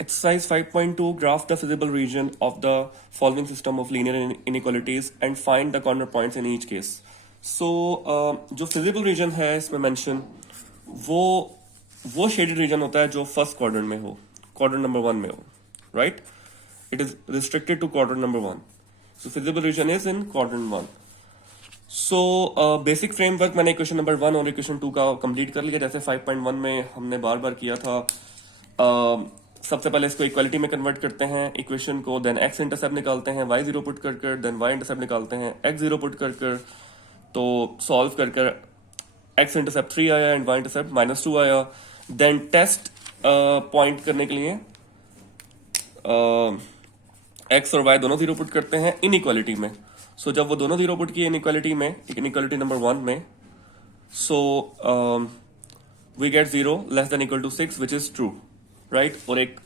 Exercise 5.2 graph the feasible region of the following system of linear inequalities and find the corner points in each case. So जो feasible region है इसमें mention वो shaded region होता है जो first quadrant में हो, quadrant number 1 में हो, right? It is restricted to quadrant number 1. So feasible region is in quadrant 1. So basic framework मैंने इक्वेशन नंबर 1 और इक्वेशन 2 का कंप्लीट कर लिया, जैसे 5.1 में हमने बार बार किया था. सबसे पहले इसको इक्वालिटी में कन्वर्ट करते हैं इक्वेशन को, देन एक्स इंटरसेप्ट निकालते हैं, वाई जीरो पुट कर कर, देन वाई इंटरसेप्ट निकालते हैं, एक्स जीरो पुट कर कर, तो सॉल्व कर कर एक्स इंटरसेप्ट 3 आया एंड वाई इंटरसेप्ट -2 आया. देन टेस्ट पॉइंट करने के लिए एक्स और वाई दोनों जीरो पुट करते हैं इनइक्वालिटी में. सो जब वो दोनों जीरो पुट किए इनइक्वालिटी में, इनइक्वालिटी नंबर 1 में, so we get 0 less than equal to 6 which is true, right. और एक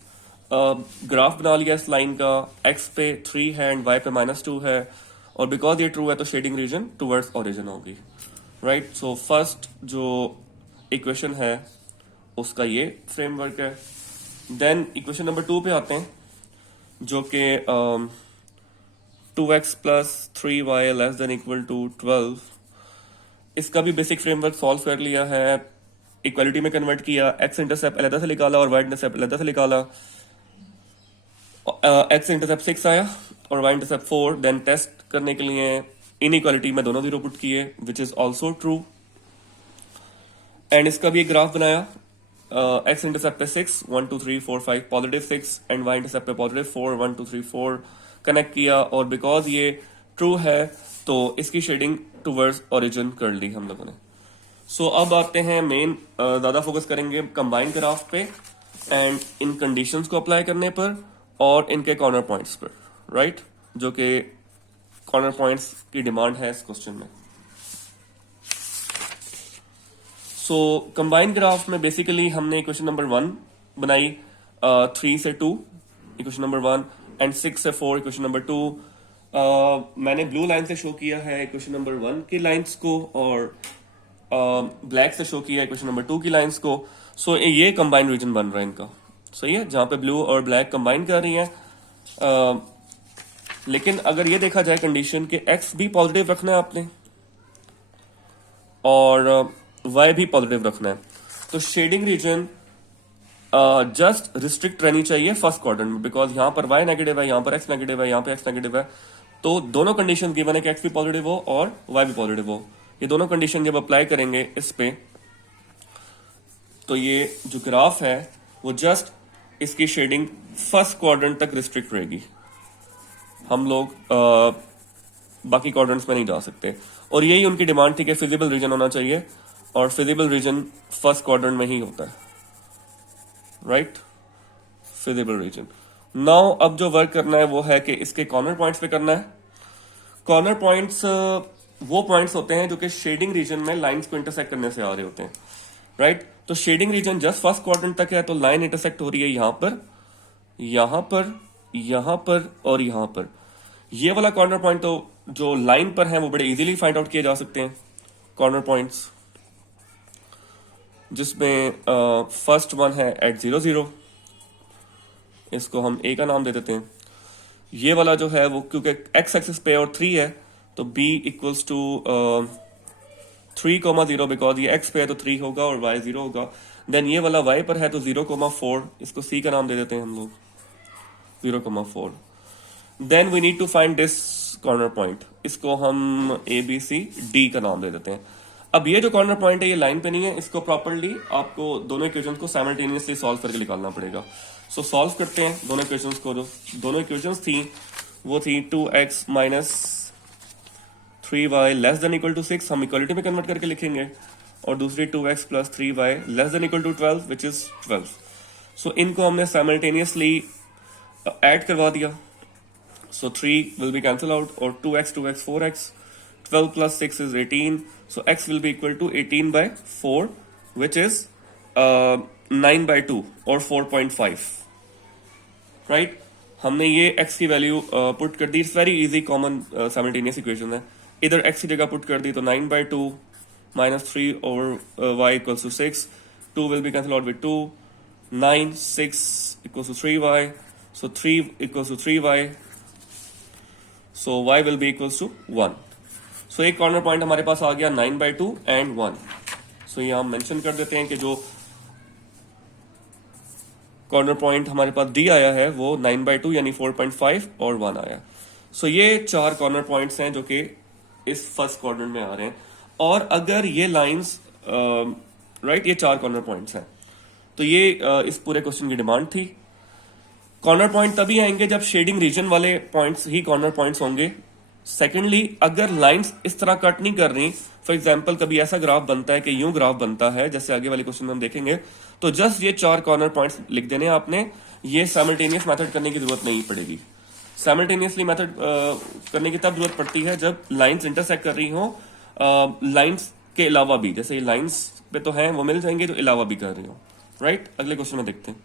ग्राफ बना लिया इस लाइन का, एक्स पे 3 है एंड वाई पे -2 है, और बिकॉज ये ट्रू है तो शेडिंग रीजन टुवर्ड्स ओरिजिन होगी, राइट. सो फर्स्ट जो इक्वेशन है उसका ये फ्रेमवर्क है. देन इक्वेशन नंबर 2 पे आते हैं जो कि 2x plus 3y less than equal to 12. इसका भी बेसिक फ्रेमवर्क सॉल्व कर लिया है, इक्वालिटी में कन्वर्ट किया, एक्स इंटरसेप्ट अलग से निकाला और वाई इंटरसेप्ट अलग से निकाला. एक्स इंटरसेप्ट 6 आया और वाई इंटरसेप्ट 4. देन टेस्ट करने के लिए इन इक्वालिटी में दोनों जीरो पुट किए which is also true. And इसका भी एक ग्राफ बनाया, एक्स इंटरसेप्ट पे 6 1 2 3 4 5 पॉजिटिव 6 एंड वाई इंटरसेप्ट पे पॉजिटिव 4 1 2 3 4 कनेक्ट किया, और बिकॉज ये ट्रू है तो इसकी शेडिंग टुवर्ड्स ओरिजिन कर ली हम लोगों ने. सो अब आते हैं मेन, ज्यादा फोकस करेंगे कंबाइंड ग्राफ पे एंड इन कंडीशंस को अप्लाई करने पर और इनके कॉर्नर पॉइंट्स पर, राइट, जो कि कॉर्नर पॉइंट्स की डिमांड है इस क्वेश्चन में. सो कंबाइंड ग्राफ में बेसिकली हमने इक्वेशन नंबर 1 बनाई, 3 से 2 इक्वेशन नंबर 1 एंड 6 से 4 इक्वेशन नंबर 2. मैंने ब्लू लाइन से शो किया है इक्वेशन नंबर 1 की लाइंस को और ब्लैक से शो किया इक्वेशन नंबर 2 की लाइंस को. सो ये कंबाइंड रीजन बन रहा है इनका, सही है, जहां पे ब्लू और ब्लैक कंबाइन कर रही हैं. लेकिन अगर ये देखा जाए कंडीशन के एक्स भी पॉजिटिव रखना है आपने और वाई भी पॉजिटिव रखना है, तो शेडिंग रीजन जस्ट रिस्ट्रिक्ट रहनी चाहिए फर्स्ट क्वाड्रेंट में, बिकॉज यहां पर वाई नेगेटिव है, यहां पर एक्स नेगेटिव है, यहां पर एक्स नेगेटिव है. तो दोनों कंडीशन गिवन है कि एक्स भी पॉजिटिव हो और वाई भी पॉजिटिव हो. ये दोनों कंडीशन जब अप्लाई करेंगे इस पे, तो ये जो ग्राफ है वो जस्ट इसकी शेडिंग फर्स्ट क्वाड्रेंट तक रिस्ट्रिक्ट रहेगी. हम लोग बाकी क्वाड्रेंट्स में नहीं जा सकते, और यही उनकी डिमांड थी कि फिजिबल रीजन होना चाहिए, और फिजिबल रीजन फर्स्ट क्वाड्रेंट में ही होता है, राइट, फिजिबल रीजन. नाउ अब जो वर्क करना है वो है कि इसके कॉर्नर पॉइंट्स पे करना है. कॉर्नर पॉइंट्स वो पॉइंट्स होते हैं जो कि शेडिंग रीजन में लाइंस को इंटरसेक्ट करने से आ रहे होते हैं, राइट. तो shading region just first quadrant तक है, तो लाइन इंटरसेक्ट हो रही है यहां पर, यहां पर, यहां पर और यहां पर. ये वाला कॉर्नर पॉइंट तो जो लाइन पर है वो बड़े इजीली फाइंड आउट किए जा सकते हैं कॉर्नर पॉइंट्स, जिसमें फर्स्ट वन है एट 0 0, इसको हम ए का नाम दे देते हैं. ये वाला जो है वो क्योंकि एक्स एक्सिस पे और 3 है तो b इक्वल्स टू 3,0 बिकॉज ये x पे है तो 3 होगा और y 0 होगा. देन ये वाला y पर है तो 0,4, इसको c का नाम दे देते हैं हम लोग, 0,4. Then we need to find this corner point, इसको हम a b c d का नाम दे देते हैं. अब ये जो कॉर्नर पॉइंट है ये लाइन पे नहीं है, इसको प्रॉपरली आपको दोनों इक्वेशंस को साइमल्टेनियसली सॉल्व करके निकालना पड़ेगा. सो सॉल्व करते हैं दोनों इक्वेशंस को. जो दोनों इक्वेशंस थी वो थी 2x minus 3y less than equal to 6, हम इक्वालिटी में कन्वर्ट करके लिखेंगे, और दूसरी 2x plus 3y less than equal to 12 which is 12. So इनको हमने साइमल्टेनियसली ऐड करवा दिया. So 3 will be cancel out और 2x 4x, 12 plus 6 is 18, so x will be equal to 18 by 4 which is 9 by 2 or 4.5, right. हमने ये x की value put कर दी. It's very easy common simultaneous equation है. इधर x की जगह पुट कर दी तो 9 by 2 minus 3 over y equals to 6. 2 will be cancelled out with 2. 9, 6 equals to 3y. So 3 equals to 3y. So y will be equals to 1. So एक corner point हमारे पास आ गया 9/2 and 1. So ये हम mention कर देते हैं कि जो कॉर्नर पॉइंट हमारे पास डी आया है वो 9/2 यानी 4.5 और 1 आया. सो ये 4 कॉर्नर पॉइंट्स हैं जो कि इस फर्स्ट क्वाड्रेंट में आ रहे हैं. और अगर ये लाइंस राइट ये 4 कॉर्नर पॉइंट्स हैं तो ये इस पूरे क्वेश्चन की डिमांड थी. कॉर्नर पॉइंट तभी आएंगे जब शेडिंग रीजन वाले पॉइंट्स ही कॉर्नर पॉइंट्स होंगे. सेकेंडली अगर लाइंस इस तरह कट नहीं कर रही, फॉर एग्जाम्पल कभी ऐसा ग्राफ बनता है कि यूं ग्राफ बनता है जैसे आगे वाले क्वेश्चन में हम देखेंगे, तो जस्ट ये 4 कॉर्नर पॉइंट्स लिख देने आपने. ये साइमल्टेनियस मेथड करने की जरूरत नहीं पड़ेगी. साइमल्टेनियसली मेथड करने की तब जरूरत पड़ती है जब लाइंस इंटरसेक्ट कर रही हो लाइंस के अलावा भी. जैसे ये लाइंस पे तो हैं वो मिल जाएंगे, तो अलावा भी कर रही हो. राइट अगले क्वेश्चन में देखते हैं.